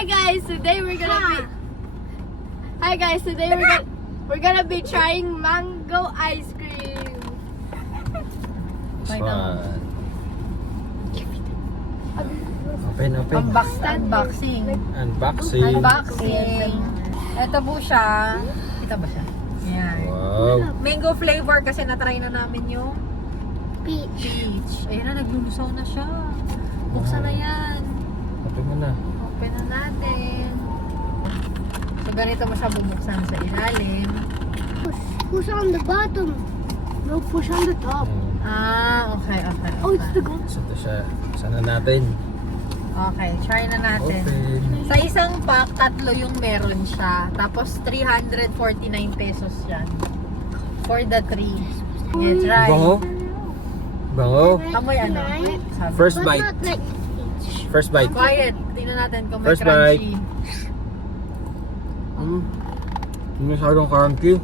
Hi guys, today we're gonna be trying mango ice cream. It's fun. Open. Unboxing. Unboxing. Ito po siya. Kita ba siya? Ayan. Wow. Mango flavor kasi natry na namin yung Peach. peach. Ayan na, naglulusaw na siya. Buksan na yan. Open mo na. Open na natin. So, ganito mo siya bubuksan sa ilalim. Push on the bottom. No, push on the top. Okay. Oh, it's the gold. So, ito siya. Sana natin. Okay, try na natin. Open. Sa isang pack, 3 yung meron siya. Tapos, 349 pesos yan. For the 3. Yeah, try. Bango. Amoy ano? Sabi. First But bite. not like peach. First bite. Quiet. Tingnan natin kung may First bite. crunchy. Hindi masyadong crunchy.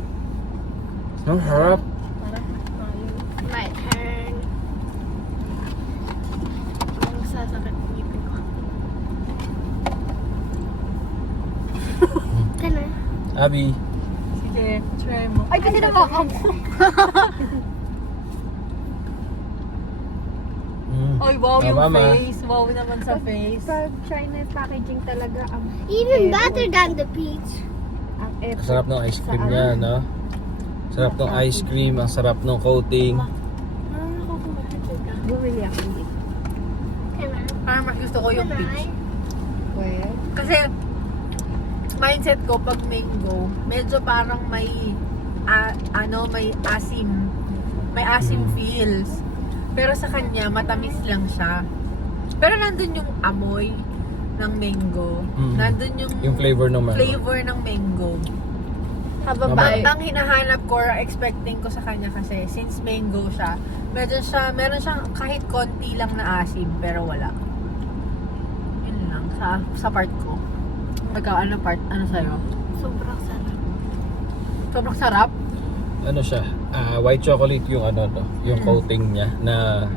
Ang harap. My turn. Ang sasakit ng ngipin ko. Kana. Abby. Sige, try mo. Ay, kasi nakakamu. Ay, wow yung Mama. face. Wow naman sa face. Pag China packaging talaga ang Even better than the peach. effort. Sarap ng ice cream niya, no? Sarap ng ice cream. Ang sarap ng coating. Bumili ako dito. Kana. Parang mas gusto ko yung peach. Well, Kasi, mindset ko pag mango, medyo parang may may asim. May asim feels. Pero sa kanya, matamis lang siya. Pero nandun yung amoy ng mango. Nandun Yung flavor ng mango. flavor ng mango. Habang Mama. Ang hinahanap ko or expecting ko sa kanya kasi since mango siya, meron siyang kahit konti lang na asim pero wala. Yun lang sa part ko. Ikaw, ano sa'yo? sobrang sarap. Sobrang sarap. Ano siya? White chocolate yung yung coating niya na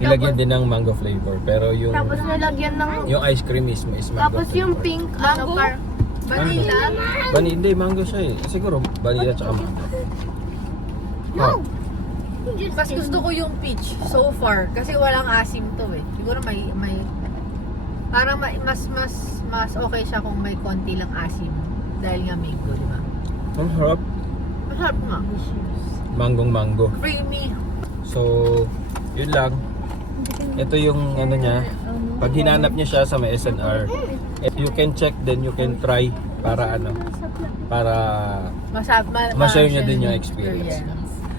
nilagyan din ng mango flavor. Pero yung Tapos nalagyan ng yung ice cream mismo is mango tapos yung flavor. pink Mango? Vanilla. Hindi, mango siya eh. Siguro, vanilla tsaka mango. No. Mas gusto ko yung peach so far kasi walang asim to eh. Siguro may parang mas okay siya kung may konti lang asim dahil nga mango, di ba? Ang harap. Masarap nga. Mango. Creamy. So, yun lang. Ito yung ano niya. Pag hinanap niya siya sa may SNR, you can check then you can try para ma-share niya din yung experience.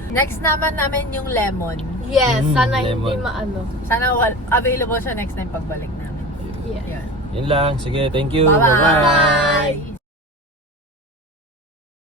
Next namin yung lemon. Yes, sana lemon. hindi maano. Sana available siya next time pagbalik namin. Yeah. Yan. Yun lang. Sige, thank you. Bye-bye. Bye-bye.